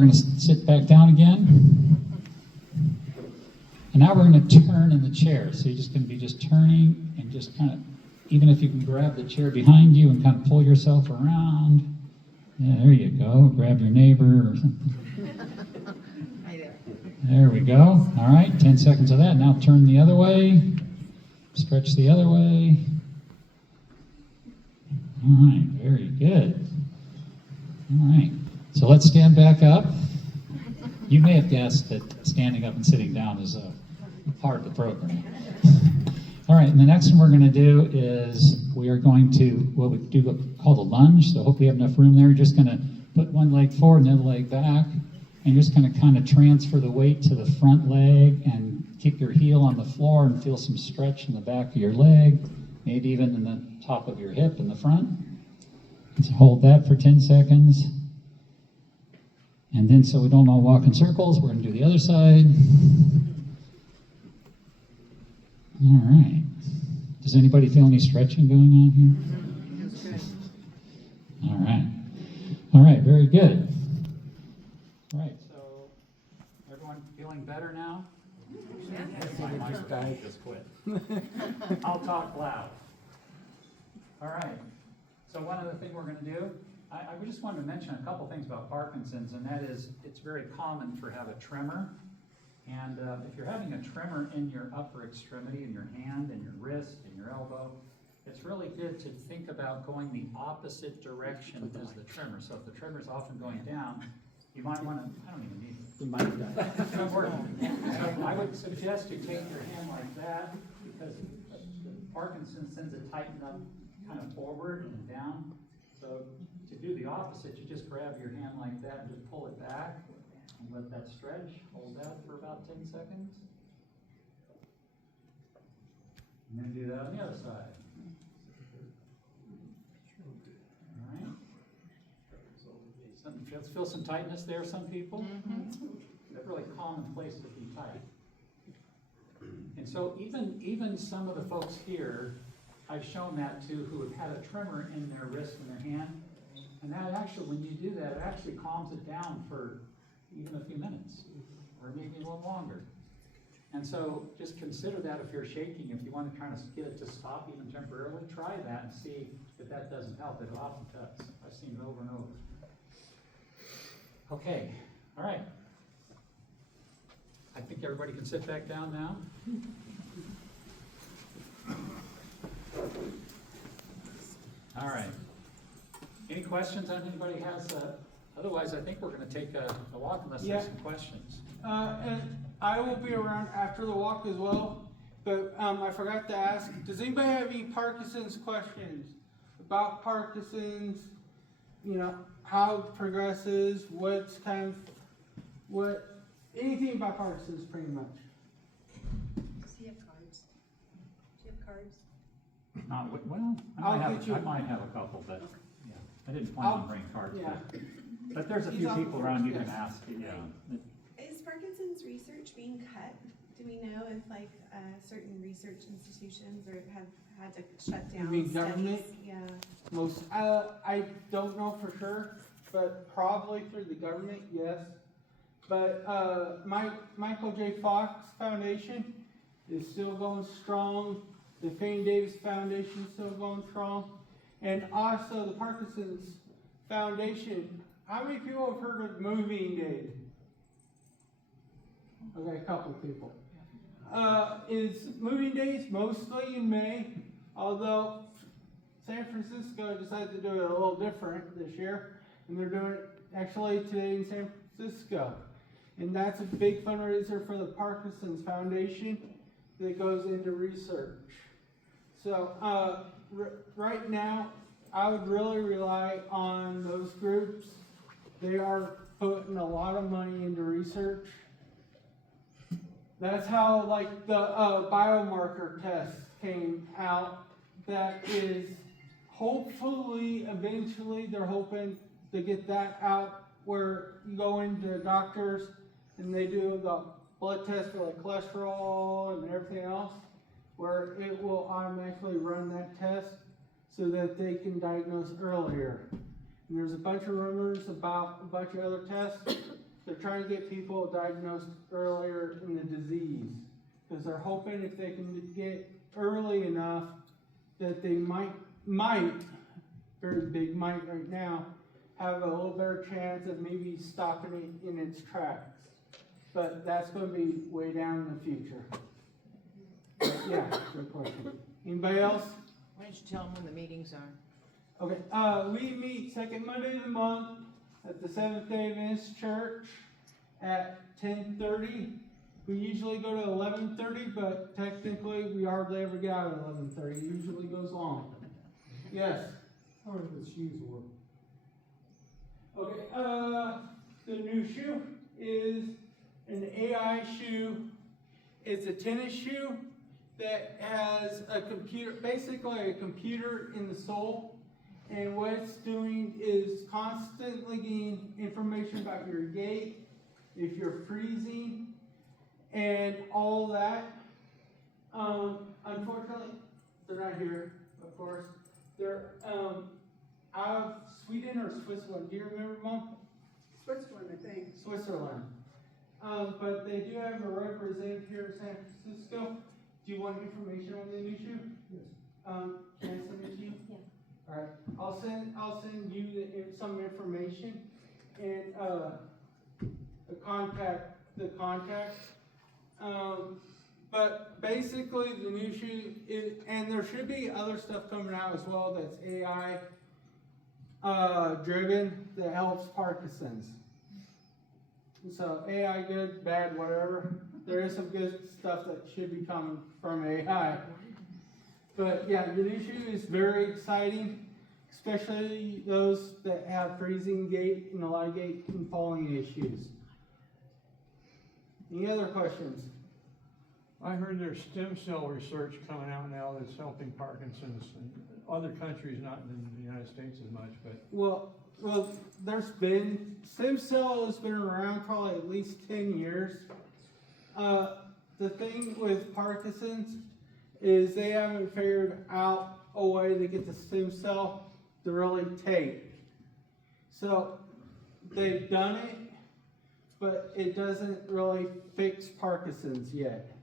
we're going to sit back down again. And now we're going to turn in the chair. So you're just going to be just turning and just kind of, even if you can grab the chair behind you and kind of pull yourself around. Yeah, there you go. Grab your neighbor or something. There we go. All right, 10 seconds of that. Now turn the other way. Stretch the other way. All right, very good. All right, so let's stand back up. You may have guessed that standing up and sitting down is a part of the program. All right, and the next one we're going to do is we are going to what we do called a lunge. So hopefully you have enough room there. You're just going to put one leg forward and the other leg back. And you're just going to kind of transfer the weight to the front leg and keep your heel on the floor and feel some stretch in the back of your leg, maybe even in the top of your hip in the front. So hold that for 10 seconds. And then so we don't all walk in circles, we're going to do the other side. All right. Does anybody feel any stretching going on here? All right. All right, very good. All right, so everyone feeling better now? My mic guy just quit. I'll talk loud. All right. So one other thing we're going to do, I just wanted to mention a couple things about Parkinson's, and that is it's very common for have a tremor. And if you're having a tremor in your upper extremity, in your hand, in your wrist, in your elbow, it's really good to think about going the opposite direction as the tremor. So if the tremor is often going down, you might want to, I don't even need it. You might die. It's not working. So I would suggest you take your hand like that, because Parkinson's tends to tighten up kind of forward and down. So to do the opposite, you just grab your hand like that and just pull it back and let that stretch. Hold that for about 10 seconds. And then do that on the other side. All right. Feel some tightness there, some people? They're really common places to be tight. And so even some of the folks here, I've shown that to who have had a tremor in their wrist and their hand. And that actually, when you do that, it actually calms it down for even a few minutes, or maybe a little longer. And so just consider that if you're shaking, if you want to kind of get it to stop even temporarily, try that and see if that doesn't help. It often does. I've seen it over and over. Okay, all right. I think everybody can sit back down now. All right. Any questions on anybody has? Otherwise, I think we're going to take a walk unless there's some questions. And I will be around after the walk as well. But I forgot to ask, does anybody have any Parkinson's questions about Parkinson's? You know, how it progresses, anything about Parkinson's pretty much. Do you have cards? Well, I might have a couple, but yeah, I didn't plan on bringing cards. Yeah. But there's a few people around you can ask. Yeah. Is Parkinson's research being cut? Do we know if certain research institutions have had to shut down? You mean government? Yeah. Most, I don't know for sure, but probably through the government, yes. But Michael J. Fox Foundation is still going strong. The Fane Davis Foundation is still going strong. And also the Parkinson's Foundation. How many people have heard of Moving Day? Okay, a couple people. Is Moving Days mostly in May, although San Francisco decided to do it a little different this year, and they're doing it actually today in San Francisco. And that's a big fundraiser for the Parkinson's Foundation that goes into research. So right now, I would really rely on those groups. They are putting a lot of money into research. That's how, like, the biomarker test came out. That is, hopefully, eventually, they're hoping to get that out where you go into doctors and they do the blood test for like cholesterol and everything else, where it will automatically run that test so that they can diagnose earlier. And there's a bunch of rumors about a bunch of other tests, they're trying to get people diagnosed earlier in the disease. Because they're hoping if they can get early enough that they might, very big might right now, have a little better chance of maybe stopping it in its tracks. But that's going to be way down in the future. But yeah, good question. Anybody else? Why don't you tell them when the meetings are? Okay, we meet second Monday of the month at the Seventh-day Adventist Church at 10:30. We usually go to 11:30, but technically we hardly ever get out at 11:30. It usually goes long. Yes? How do the shoes work? Okay, the new shoe is an AI shoe. It's a tennis shoe that has a computer, basically a computer in the sole. And what it's doing is constantly getting information about your gait, if you're freezing, and all that. Unfortunately, they're not here, of course. They're out of Sweden or Switzerland. Do you remember, Mom? Switzerland, I think. Switzerland. But they do have a representative here in San Francisco. Do you want information on the new shoe? Yes. Can I send it to you? Yeah. All right. I'll send you some information and the contact. But basically, the new shoe is, and there should be other stuff coming out as well that's AI driven that helps Parkinson's. So AI, good, bad, whatever. There is some good stuff that should be coming from AI. But yeah, the new shoe is very exciting, especially those that have freezing gait and a lot of gait and falling issues. Any other questions? I heard there's stem cell research coming out now that's helping Parkinson's in other countries, not in the United States as much, but Well, there's been, stem cell has been around probably at least 10 years. The thing with Parkinson's is they haven't figured out a way to get the stem cell to really take. So they've done it, but it doesn't really fix Parkinson's yet.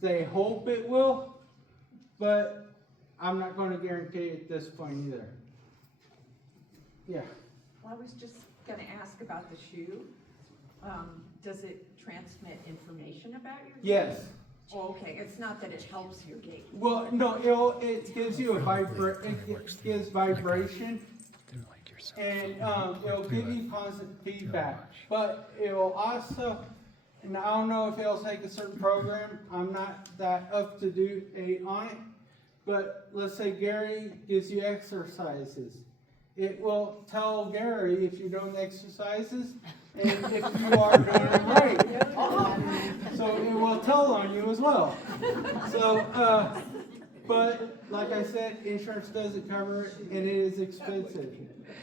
They hope it will, but I'm not going to guarantee it at this point either. Yeah. Well, I was just gonna ask about the shoe. Does it transmit information about your gait? Yes. Oh, okay, it's not that it helps your gait. Well, no, it gives you it gives vibration, and it'll give you constant feedback. But it'll also, and I don't know if it'll take a certain program. I'm not that up to date on it. But let's say Gary gives you exercises. It will tell Gary if you're doing the exercises and if you are doing it right. So it will tell on you as well. So, but like I said, insurance doesn't cover it and it is expensive.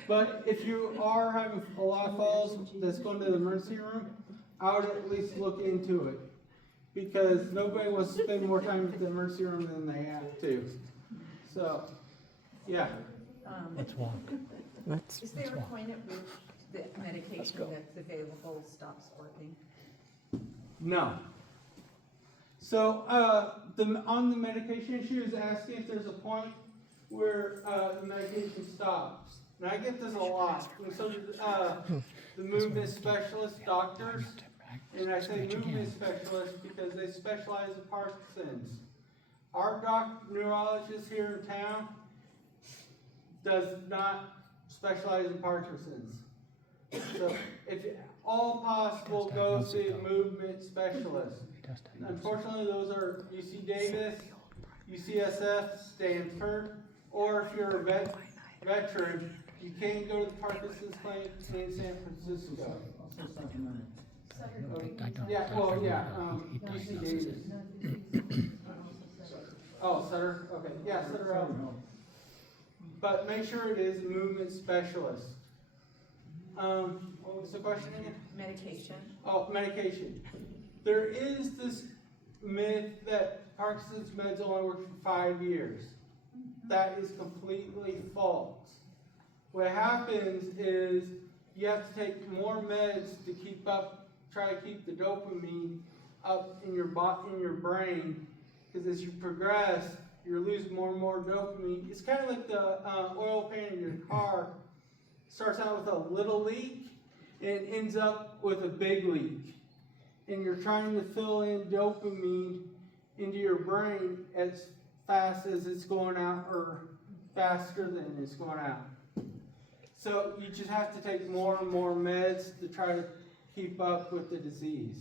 But if you are having a lot of falls that's going to the emergency room, I would at least look into it. Because nobody will spend more time at the emergency room than they have to. So, yeah. Let's walk. Is there a point at which the medication that's available stops working? No. So, on the medication issue is asking if there's a point where the medication stops. And I get this a lot. And so the movement specialist doctors, and I say movement specialists because they specialize in Parkinson's. Our neurologist here in town does not specialize in Parkinson's. So if all possible, go see a movement specialist. Unfortunately, those are UC Davis, UCSF, Stanford, or if you're a veteran, you can go to the Parkinson's clinic in San Francisco. Yeah, well, yeah, UC Davis. Oh, Sutter? Okay, yeah, Sutter Elm. But make sure it is a movement specialist. What was the question again? Medication. Oh, medication. There is this myth that Parkinson's meds only work for 5 years. That is completely false. What happens is you have to take more meds to keep up, try to keep the dopamine up in your brain, because as you progress, you're losing more and more dopamine. It's kind of like the oil pan in your car. Starts out with a little leak and ends up with a big leak. And you're trying to fill in dopamine into your brain as fast as it's going out, or faster than it's going out. So you just have to take more and more meds to try to keep up with the disease.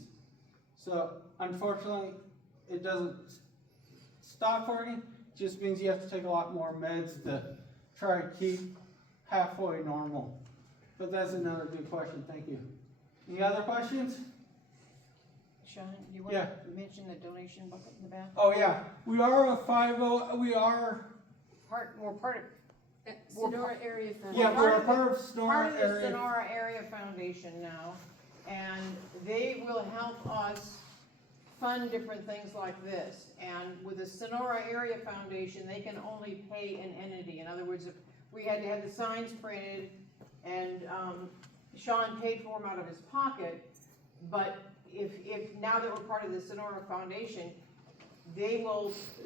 So unfortunately, it doesn't stop working. It just means you have to take a lot more meds to try to keep halfway normal. But that's another good question. Thank you. Any other questions? Sean, you want Yeah. to mention the donation bucket in the back? Oh yeah, we are a 50. We are. We're part of. Sonora Area Foundation. Yeah, we're a part of Part Sonora of the area. Sonora Area Foundation now, and they will help us fund different things like this. And with the Sonora Area Foundation, they can only pay an entity. In other words, if we had to have the signs printed, and Sean paid for them out of his pocket, but if now that we're part of the Sonora Foundation, they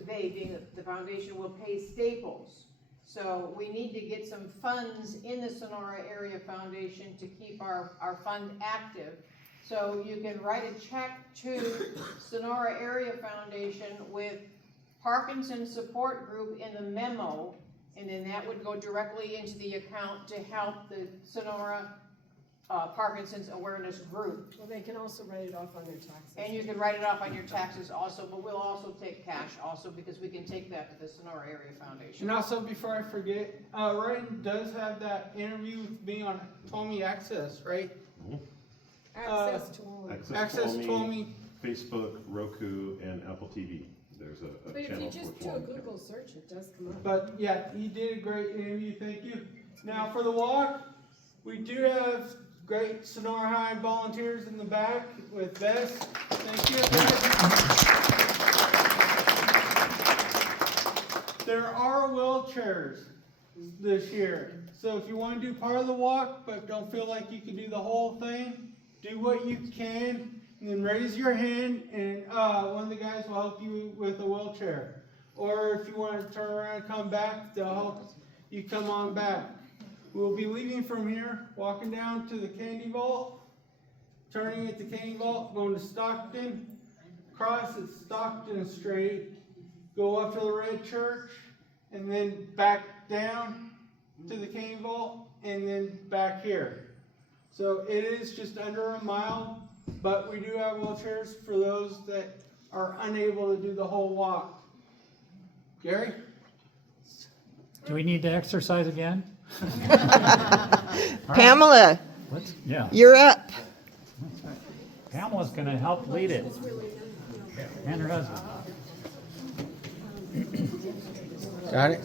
being the foundation, will pay Staples. So we need to get some funds in the Sonora Area Foundation to keep our fund active. So you can write a check to Sonora Area Foundation with Parkinson Support Group in the memo, and then that would go directly into the account to help the Sonora Parkinson's Awareness Group. Well, they can also write it off on their taxes. And you can write it off on your taxes also, but we'll also take cash also, because we can take that to the Sonora Area Foundation. And also, before I forget, Ryan does have that interview with me on Tommy Access, right? Access to all. Access Tommy. Facebook, Roku, and Apple TV. There's a But if channel you for just do a Tommy. Google search, it does come up. But yeah, he did a great interview. Thank you. Now for the walk, we do have great Sonora High volunteers in the back with vests. Thank you. There are wheelchairs this year. So if you want to do part of the walk, but don't feel like you can do the whole thing, do what you can, and then raise your hand, and one of the guys will help you with a wheelchair. Or if you want to turn around and come back, they'll help you come on back. We'll be leaving from here, walking down to the Candy Vault, turning at the Candy Vault, going to Stockton, cross at Stockton Street, go up to the Red Church, and then back down to the Candy Vault, and then back here. So it is just under a mile, but we do have wheelchairs for those that are unable to do the whole walk. Gary? Do we need to exercise again? Pamela, Yeah. you're up. That's right. Pamela's going to help lead it. And her husband. Got it?